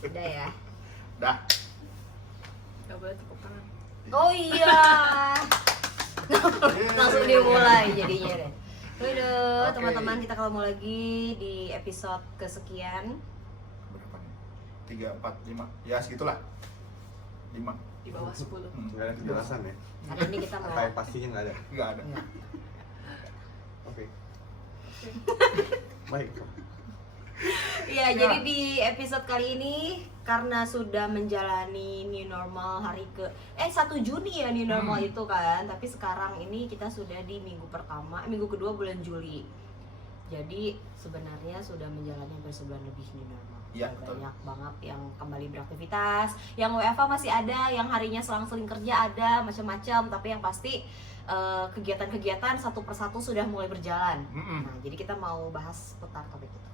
Udah ya. Dah. Gak boleh tepuk tangan. Oh iya. Langsung dimulai jadinya deh. Waduh, Oke. teman-teman, kita ketemu lagi di episode kesekian. Berapa nih? 3, 4, 5. Ya segitulah. 5. Di bawah 10. Nggak ada kejelasan ya? Hari ini kita mau Kayak pastinya nggak ada. Enggak ada. Enggak. Oke. Baik. Iya, jadi di episode kali ini karena sudah menjalani new normal 1 Juni ya new normal itu kan. Tapi sekarang ini kita sudah di minggu kedua bulan Juli. Jadi sebenarnya sudah menjalani hampir sebulan lebih new normal. Iya, Sudah betul. banyak banget yang kembali beraktivitas, yang WFH masih ada, yang harinya selang-seling kerja ada, macam-macam. Tapi yang pasti kegiatan-kegiatan satu persatu sudah mulai berjalan. Nah, jadi kita mau bahas seputar topik itu.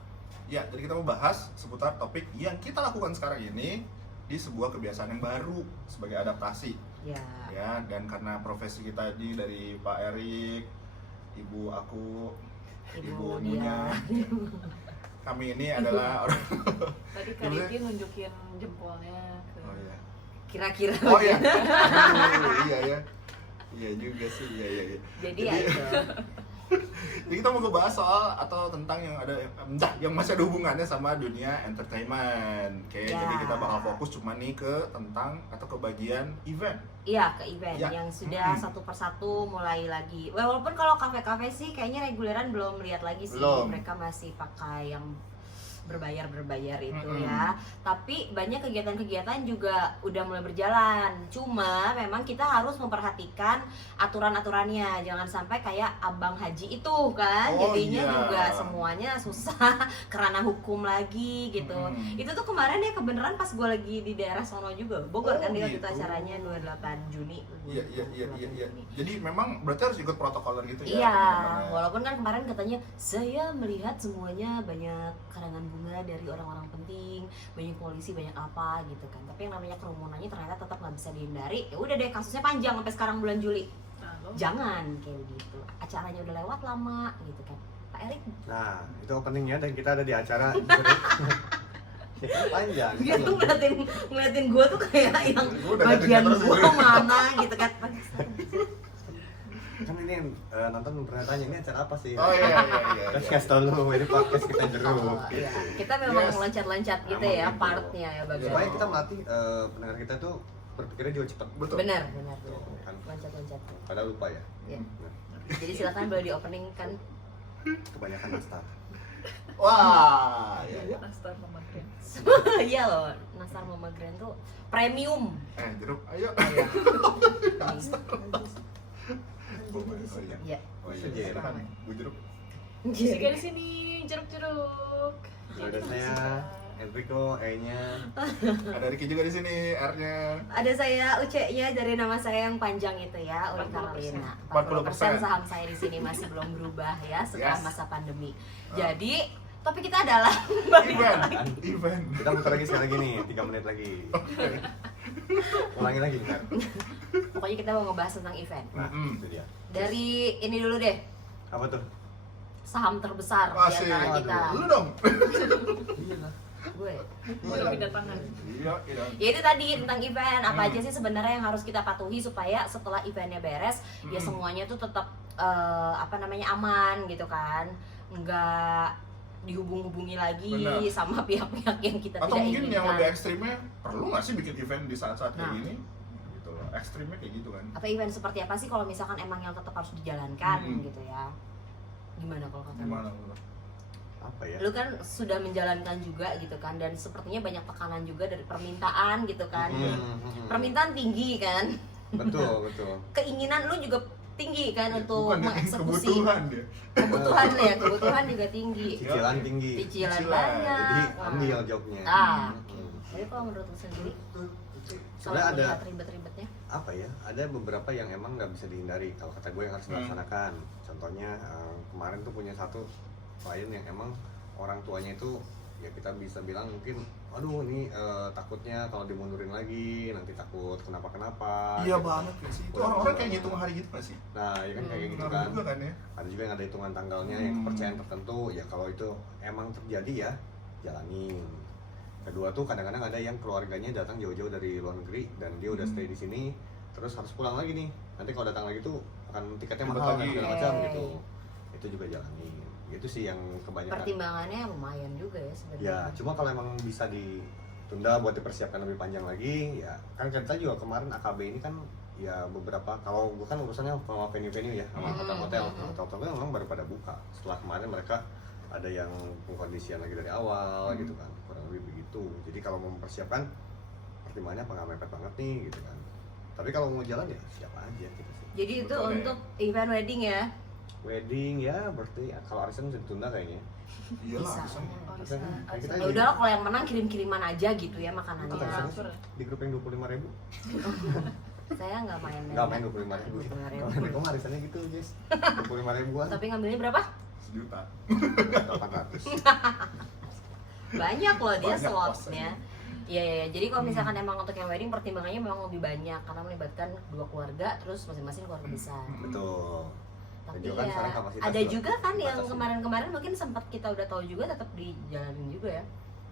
Ya, jadi kita mau bahas seputar topik yang kita lakukan sekarang ini di sebuah kebiasaan yang baru sebagai adaptasi. Ya. Ya, dan karena profesi kita dari Pak Erik, Ibu aku, Ibu Munya, kami ini adalah orang. Tadi Kak Riki nunjukin jempolnya ke... Oh iya. Kira-kira. Oh iya. Iya ya. Iya juga sih. Iya. Jadi ya itu. Jadi kita mau ngebahas soal atau tentang yang masih ada hubungannya sama dunia entertainment. Oke, Ya. jadi kita bakal fokus cuma nih ke tentang atau ke bagian event. Iya, ke event Ya. yang sudah satu persatu mulai lagi. Walaupun kalau kafe-kafe sih kayaknya reguleran belum lihat lagi sih. Belum. Mereka masih pakai yang berbayar itu ya. Tapi banyak kegiatan-kegiatan juga udah mulai berjalan. Cuma memang kita harus memperhatikan aturan-aturannya. Jangan sampai kayak abang haji itu kan. Oh, Jadinya iya. juga semuanya susah karena hukum lagi gitu. Itu tuh kemarin ya kebenaran pas gue lagi di daerah sono juga. Bogor Oh, kan dia waktu itu gitu. acaranya 28 Juni. Iya. 28 Juni. Jadi memang berarti harus ikut protokoler gitu ya. Iya, teman-teman. walaupun kan kemarin katanya saya melihat semuanya banyak karangan bunga dari orang-orang penting, banyak polisi, banyak apa gitu kan. Tapi yang namanya kerumunannya ternyata tetap nggak bisa dihindari. Ya udah deh, kasusnya panjang sampai sekarang bulan Juli. Nah, lo Jangan kayak begitu. Acaranya udah lewat lama gitu kan. Pak Erik, Nah, itu openingnya dan kita ada di acara. Ya kan panjang. dia tuh ngeliatin gue tuh kayak yang Gua udah bagian ngeliatin terus gue gue. mana gitu kan. Kan ini yang nonton pernah tanya ini acara apa sih? Oh iya. Terus kasih tau lu, ini podcast kita jeruk. Oh, iya. Kita memang Yes. loncat-loncat gitu Memang ya gitu. partnya ya bagian. Supaya kita melatih pendengar kita tuh berpikirnya juga cepat. Betul. Benar. Kan. Loncat-loncat. Padahal lupa ya. Ya. Nah, Jadi silakan boleh di opening kan. kebanyakan nastar. Wah, iya. Nastar Mama Grand. Iya loh, Nastar Mama Grand tuh premium. Jeruk, ayo. Oh iya. Iya. Oh iya. Sejer. Silakan, Bu Jeruk. Jessica di sini, jeruk-jeruk. Ada saya, Enrico, E-nya. Ada Riki juga di sini, R-nya. Ada saya Uce-nya dari nama saya yang panjang itu ya, Uli 40%. Karolina. 40%. Saham saya di sini masih belum berubah ya setelah Yes. masa pandemi. Ah. Jadi topik kita adalah Event. Kita muter lagi sekali lagi nih, 3 menit lagi. Ulangi lagi bentar. pokoknya kita mau ngebahas tentang event. Nah, Mm-mm. itu dia. Dari ini dulu deh, Apa tuh? saham terbesar di Masih. antara kita. Lu dong. Gue. Gue udah pindah tangan. Iya. Ya itu tadi tentang event, apa aja sih sebenarnya yang harus kita patuhi supaya setelah eventnya beres ya semuanya tuh tetap aman gitu kan, nggak dihubung-hubungi lagi Benar. sama pihak-pihak yang kita Atau tidak mungkin inginkan. yang lebih ekstrimnya, perlu nggak sih bikin event di saat-saat kayak Nah. gini? Gitu loh. Ekstrimnya kayak gitu kan. Atau event seperti apa sih kalau misalkan emang yang tetap harus dijalankan gitu ya? Gimana kalau kata lu? Gimana lu? Apa ya? Lu kan sudah menjalankan juga gitu kan, dan sepertinya banyak tekanan juga dari permintaan gitu kan. Permintaan tinggi kan, Betul, betul. keinginan lu juga tinggi kan untuk Bukan dia, mengeksekusi. kebutuhan dia. Kebutuhan juga tinggi. Cicilan tinggi. Cicilan Cicilan. banyak. Jadi Wah. ambil jobnya. Oke. Jadi kalau menurut lu sendiri, kalau Sebenarnya ada melihat ribet-ribetnya, apa ya? Ada beberapa yang emang nggak bisa dihindari. Kalau kata gue yang harus dilaksanakan. Contohnya kemarin tuh punya satu klien yang emang orang tuanya itu ya kita bisa bilang mungkin aduh ini takutnya kalau dimundurin lagi nanti takut kenapa-kenapa Iya gitu. banget ya sih. Itu Kurang orang-orang kayak pengalaman. ngitung hari gitu nggak sih? Nah ya kan kayak gitu Benar kan. juga kan ya. Ada juga yang ada hitungan tanggalnya yang kepercayaan tertentu ya, kalau itu emang terjadi ya jalanin. Kedua tuh kadang-kadang ada yang keluarganya datang jauh-jauh dari luar negeri dan dia udah stay di sini, terus harus pulang lagi nih. Nanti kalau datang lagi tuh akan tiketnya Ribet mahal dan lagi. segala macam Oke. gitu. Itu juga jalanin. Itu sih yang kebanyakan. Pertimbangannya lumayan juga ya sebenarnya. Ya, cuma kalau emang bisa ditunda buat dipersiapkan lebih panjang lagi, ya kan kita juga kemarin AKB ini kan ya beberapa, kalau gue kan urusannya sama venue-venue ya, sama hotel-hotel. Hotel-hotel memang baru pada buka. Setelah kemarin mereka ada yang pengkondisian lagi dari awal gitu kan, kurang lebih begitu. Jadi kalau mau mempersiapkan, pertimbangannya apa nggak mepet banget nih gitu kan. Tapi kalau mau jalan ya siapa aja gitu sih. Jadi itu Betul, untuk event wedding ya. Wedding ya, birthday ya. Kalau arisan bisa ditunda kayaknya. Iyalah, Bisa. bisa. Oh, Kan bisa. kita Ya udahlah kalau yang menang kirim-kiriman aja gitu ya makanannya. Itu kan Transfer. di grup yang 25.000. Saya nggak main. Nggak main 25.000. Kalau mereka mah arisannya gitu, Jess. 25.000-an. Tapi ngambilnya berapa? 1 juta. 800. Banyak loh dia Banyak slotnya. Iya, iya, iya. Jadi kalau misalkan emang untuk yang wedding pertimbangannya memang lebih banyak karena melibatkan 2 keluarga terus masing-masing keluarga besar. Betul. Tapi Dan juga kan ya sekarang kapasitas ada juga kan yang dibatasi. kemarin-kemarin mungkin sempat kita udah tahu juga tetap dijalanin juga ya.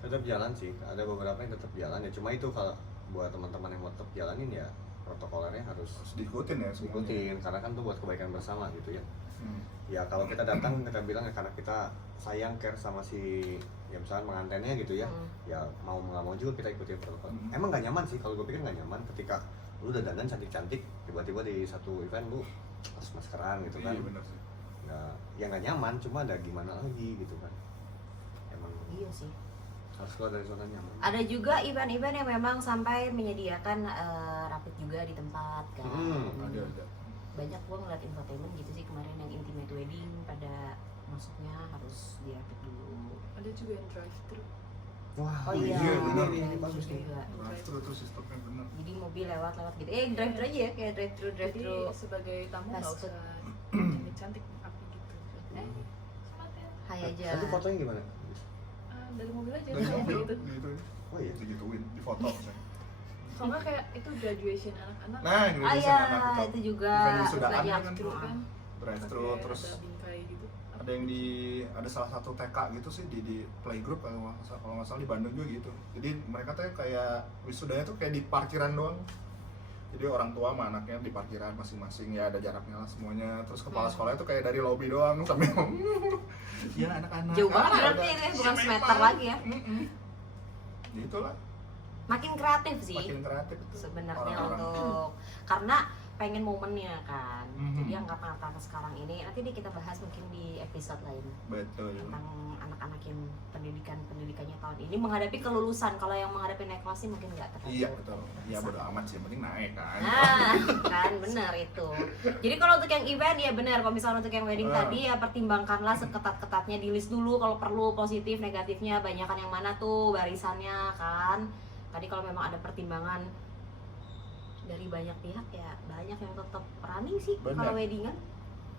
Tetap jalan sih, ada beberapa yang tetap jalan ya. Cuma itu kalau buat teman-teman yang mau tetap jalanin ya protokolernya harus Harus diikutin ya semuanya. ikutin karena kan tuh buat kebaikan bersama gitu ya. Hmm. Ya kalau kita datang kita bilang ya karena kita sayang care sama si ya misalnya pengantinnya gitu ya. Ya mau nggak mau juga kita ikutin protokol. Emang nggak nyaman sih kalau gue pikir nggak nyaman ketika lu udah dandan cantik-cantik tiba-tiba di satu event lu pas maskeran gitu kan. Iya benar sih. Nggak, ya nggak nyaman cuma ada gimana lagi gitu kan. Emang Iya sih. harus keluar dari zona nyaman. Ada juga event-event yang memang sampai menyediakan rapid juga di tempat kan. Ada. Banyak gua ngeliat infotainment gitu sih kemarin yang intimate wedding pada masuknya harus di rapid dulu. Ada juga yang drive thru. Wah, Oh iya, iya, benar. drive-thru bagus nih. juga. Drive-thru tuh sistemnya benar. Jadi mobil lewat-lewat gitu. Drive-thru aja ya, kayak drive-thru Jadi sebagai tamu nggak Fast usah cantik-cantik api gitu. Selamat ya. Hai aja. Itu fotonya gimana? Dari mobil aja. Dari mobil gitu. gitu. Oh iya. Digituin, di foto. Soalnya kayak itu graduation anak-anak. Nah, Ah Indonesia ya, anak itu. itu juga Event wisudaan banyak. kan Drive-thru kan. Drive-thru Pakai terus ada bingkai gitu. ada yang ada salah satu TK gitu sih di playgroup kalau nggak salah di Bandung juga gitu. Jadi mereka tuh kayak wisudanya tuh kayak di parkiran doang. Jadi orang tua sama anaknya di parkiran masing-masing ya ada jaraknya lah semuanya. Terus kepala sekolahnya tuh kayak dari lobi doang sambil ya anak-anak. Jauh banget Ah, berarti udah. ini bukan Iya, semeter memang. lagi ya. Itulah Makin kreatif sih makin kreatif itu sebenarnya orang-orang. untuk karena pengen momennya kan. Mhm. Jadi angkatan-angkatan sekarang ini nanti kita bahas mungkin di episode lain Betul. tentang anak-anak yang pendidikannya tahun ini menghadapi kelulusan. Kalau yang menghadapi naik kelas sih mungkin nggak terlalu. Iya betul. Ya bodo amat sih, yang penting naik kan. Nah, kan benar itu. Jadi kalau untuk yang event ya benar. Kalau misalnya untuk yang wedding tadi ya pertimbangkanlah seketat-ketatnya, di list dulu kalau perlu positif negatifnya, banyakan yang mana tuh barisannya kan. Tadi kalau memang ada pertimbangan dari banyak pihak ya banyak yang tetap running sih Benar. kalau weddingan.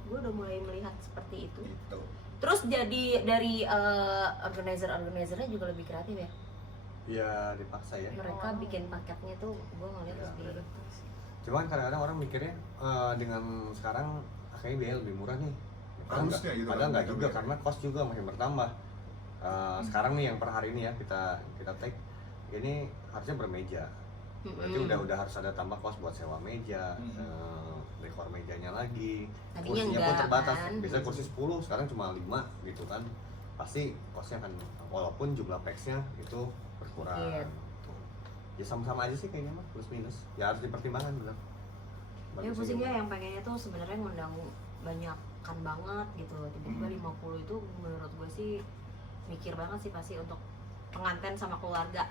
Gue udah mulai melihat seperti itu. Gitu. Terus jadi dari organizer-organizernya juga lebih kreatif ya. Ya dipaksa ya. Mereka bikin paketnya tuh gue ngeliat Ya, lebih. Cuman kadang-kadang orang mikirnya dengan sekarang kayaknya biaya lebih murah nih. Harusnya gitu Padahal kan, nggak mereka juga mikirnya. karena cost juga makin bertambah. Sekarang nih yang per hari ini ya kita take ini harusnya bermeja. Berarti udah harus ada tambah cost buat sewa meja, dekor mejanya lagi. Tadinya Kursinya pun enggak, terbatas. kan? Biasanya kursi 10, sekarang cuma 5 gitu kan. Pasti costnya kan walaupun jumlah pax-nya itu berkurang. Iya. Tuh. Ya sama-sama aja sih kayaknya mah plus minus. Ya harus dipertimbangkan benar. Ya Bagus pusingnya juga. yang pengennya tuh sebenarnya ngundang banyak banget gitu. Tiba-tiba 50 itu menurut gue sih mikir banget sih pasti untuk pengantin sama keluarga.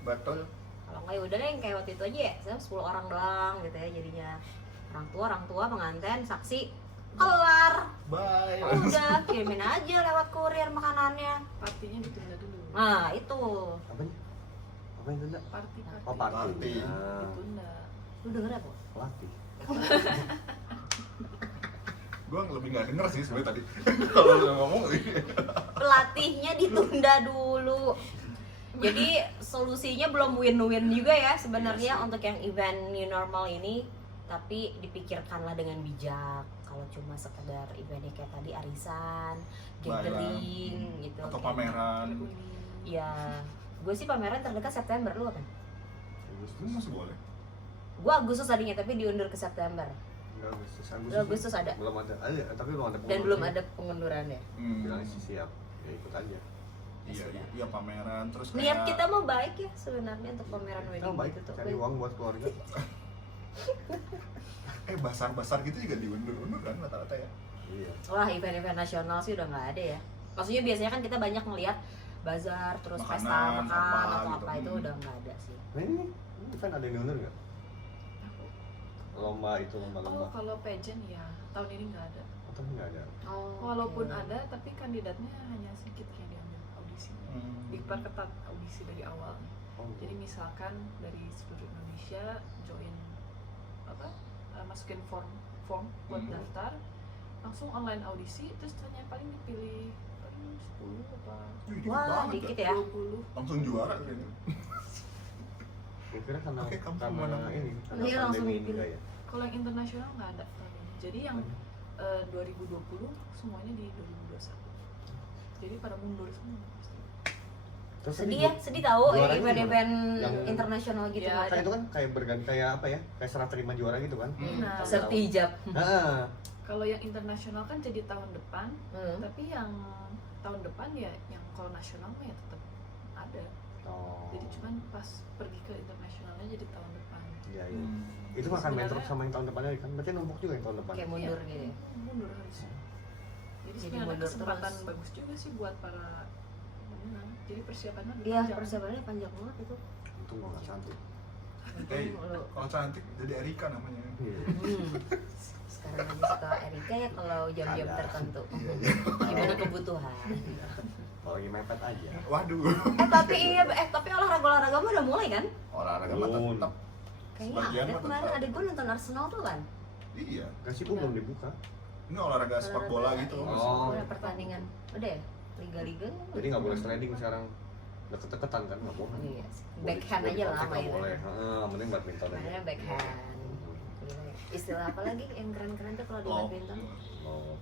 Betul. Kalau nggak ya udah deh yang kayak waktu itu aja ya, saya 10 orang doang gitu ya jadinya. Orang tua, pengantin, saksi, kelar. Bye. Udah kirimin aja lewat kurir makanannya. Partinya ditunda dulu. Nah itu, Apanya? Apa yang tunda? Party. Oh party. Party. Nah, Ditunda. lu denger apa? pelatih. Gue lebih nggak denger sih sebenarnya tadi. Kalau lu ngomong Pelatihnya ditunda dulu. Jadi solusinya belum win-win juga ya sebenarnya untuk yang event new normal ini, tapi dipikirkanlah dengan bijak. Kalau cuma sekedar eventnya kayak tadi arisan, gathering gitu, atau kayak pameran. ya Gue sih pameran terdekat September, lu kan? Itu masih boleh. Gue Agustus tadinya tapi diundur ke September. Enggak, Agustus ada. Belum ada, tapi belum ada Dan belum ada pengundurannya. Bilangnya sih siap, ya ikut aja. Iya pameran terus kayak Niat kita mau baik ya sebenarnya untuk pameran Kita wedding baik, gitu tuh. cari uang buat keluarga. basar gitu juga diundur-undur kan rata-rata ya. Iya. Wah, event-event nasional sih udah nggak ada ya. Maksudnya biasanya kan kita banyak ngelihat bazar terus Makanan, pesta makan apa atau gitu. apa itu udah nggak ada sih. Nah ini kan ada yang diundur nggak? Lomba itu Oh, lomba. kalau pageant ya tahun ini nggak ada. Atau nggak ada? Oh, Walaupun oke. ada, tapi kandidatnya hanya sedikit yang diambil audisi. Diperketat audisi dari awal. Oh, Jadi misalkan dari seluruh Indonesia join masukin form buat daftar, langsung online audisi, terus hanya paling dipilih paling 10 apa Wah, dikit ya. 20. Langsung juara kayaknya. Gue kira karena Oke, kamu karena menang. ini, karena Iya, langsung pandemi ini dipilih. enggak ya? Kalau yang internasional nggak ada tahun ini. Jadi yang 2020 semuanya di 2021. Jadi pada mundur semua. Terus Sedih tadi ya, sedih tahu juaranya event-event Yang- internasional gitu Ya, nggak kan ada. itu kan kayak berganti kayak apa ya? Kayak serah terima juara gitu kan? Nah, Serti hijab. Heeh. kalau yang internasional kan jadi tahun depan, Hmm. tapi yang tahun depan ya yang kalau nasional mah ya tetap ada. Oh. Jadi cuman pas pergi ke internasionalnya jadi tahun depan. Iya, iya. Itu makan Sebenarnya- bentrok sama yang tahun depannya kan? Berarti numpuk juga yang tahun depan. Kayak mundur Iya, gitu ya. mundur harusnya. Jadi Jadi sebenarnya ada mundur kesempatan terus. bagus juga sih buat para pemenang. Jadi persiapannya lebih Iya, panjang. persiapannya panjang banget itu. Untung gua nggak cantik. Hey, Untung lu. kalau cantik jadi Erika namanya. Iya. Sekarang lagi suka Erika ya kalau jam-jam Ada. tertentu. Iya. Gimana kebutuhan. Kalau lagi mepet aja. Waduh. Tapi olahraga mah udah mulai kan? Olahraga mah Belum. tetap. Kayaknya Sebagian ada mah kemarin tetap. ada gue nonton Arsenal tuh kan. Iya. Gak sih, gua belum dibuka. Ini olahraga sepak bola gitu. Oh. Udah pertandingan. Udah ya? Liga-liga. Jadi nggak boleh sliding sekarang. Deket-deketan kan nggak boleh. Iya. Backhand aja lah Nggak mainnya. boleh. Heeh, mending badminton aja. Mainnya backhand. Gila ya. Istilah apa lagi yang keren-keren tuh kalau di Oh. badminton? Oh.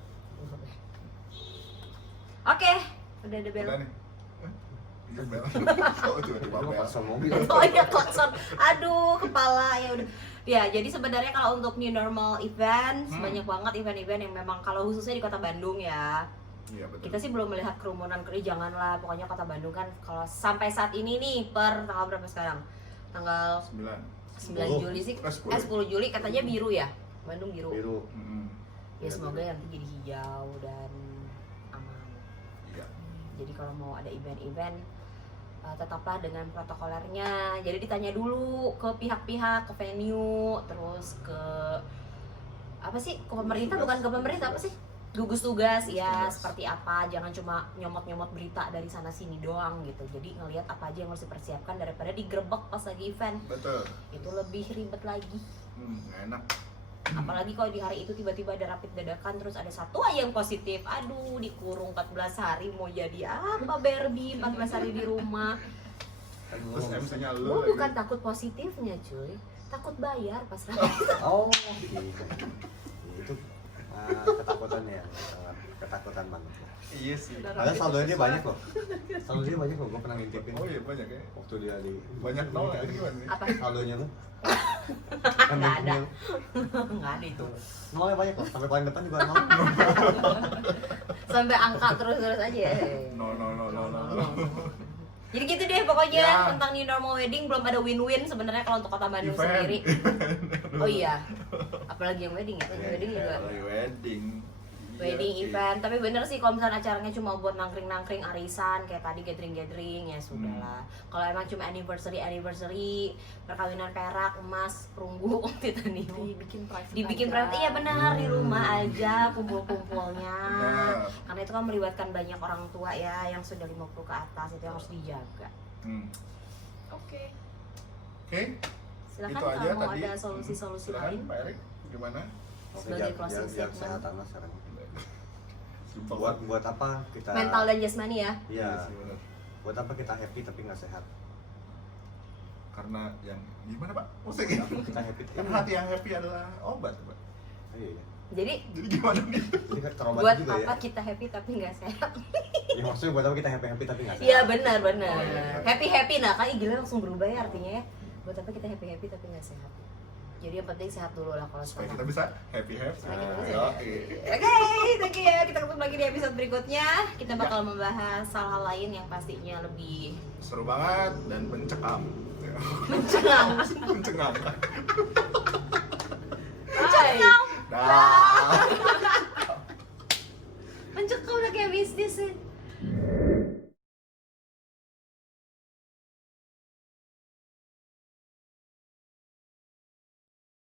Oke, udah ada bel. Udah nih. Iya bel. Oh tiba-tiba Itu bel. klakson mobil. Oh iya klakson. Aduh, kepala ya udah. Ya, jadi sebenarnya kalau untuk new normal event, banyak banget event-event yang memang kalau khususnya di Kota Bandung ya. Iya betul. Kita sih belum melihat kerumunan janganlah. Pokoknya Kota Bandung kan kalau sampai saat ini nih per tanggal berapa sekarang? Tanggal 9 Juli sih. 10 Juli katanya biru ya. Bandung biru. Biru. Ya semoga nanti jadi hijau dan aman. Iya. Jadi kalau mau ada event-event tetaplah dengan protokolernya. Jadi ditanya dulu ke pihak-pihak, ke venue, terus ke apa sih? Ke pemerintah bukan ke pemerintah apa sih? Gugus tugas ya tugas. seperti apa. Jangan cuma nyomot-nyomot berita dari sana sini doang gitu. Jadi ngelihat apa aja yang harus dipersiapkan daripada digerebek pas lagi event. Betul. Itu lebih ribet lagi. Nggak enak. Apalagi kalau di hari itu tiba-tiba ada rapid dadakan terus ada satu aja yang positif. Aduh, dikurung 14 hari mau jadi apa Barbie 14 hari di rumah. Kan Terus lu- MC-nya lu Gue lagi. bukan takut positifnya cuy, takut bayar pas rapid. Oh, gitu. Itu ketakutan yang sangat ketakutan banget. Iya sih. Padahal saldonya dia banyak loh. Saldonya dia banyak loh, gue pernah ngintipin. Oh iya banyak ya. Waktu dia di Banyak nol ya gimana nih? Apa? saldonya tuh. Nggak ada. Nggak ada itu. Nolnya banyak loh, sampai paling depan juga nol. Sampai angka terus-terus aja. Nol. Jadi gitu deh pokoknya Ya. tentang new normal wedding belum ada win-win sebenarnya kalau untuk Kota Bandung Event. sendiri. Oh iya. Apalagi yang wedding ya, Iya, wedding juga. Wedding. Wedding Iya, event, tapi bener sih kalau misalnya acaranya cuma buat nangkring-nangkring arisan kayak tadi gathering-gathering ya sudahlah. Kalau emang cuma anniversary, perkawinan perak, emas, perunggu, Titanium. Dibikin private, iya benar di rumah aja kumpul-kumpulnya. Benar. Karena itu kan melibatkan banyak orang tua ya yang sudah 50 ke atas itu yang harus dijaga. Oke. Oke. Silakan Itu aja kalau mau tadi. ada solusi-solusi Silakan, lain. Pak Erik, gimana? Sebagai Biar- closing biar statement. sehat amas sekarang. Simpel. Buat apa kita? Mental dan jasmani ya. Iya. sih, benar. Buat apa kita happy tapi nggak sehat? Karena yang gimana Pak? Maksudnya Kita happy. kan hati yang happy adalah obat Pak. Iya. Jadi Jadi gimana nih? Jadi kan terobat buat juga apa ya. kita happy tapi nggak sehat? Ya maksudnya buat apa kita happy tapi nggak sehat? Iya benar. Oh, iya. Happy nah kan gila langsung berubah ya artinya ya. Buat apa kita happy tapi nggak sehat? Jadi yang penting sehat dulu lah kalau Supaya sekarang. kita bisa happy. Supaya kita bisa Oke. Oke, thank you ya. Kita ketemu lagi di episode berikutnya. Kita bakal membahas hal-hal lain yang pastinya lebih Seru banget dan mencekam. mencengam. Mencengam. Hai. Dah. Mencekam udah kayak bisnis sih.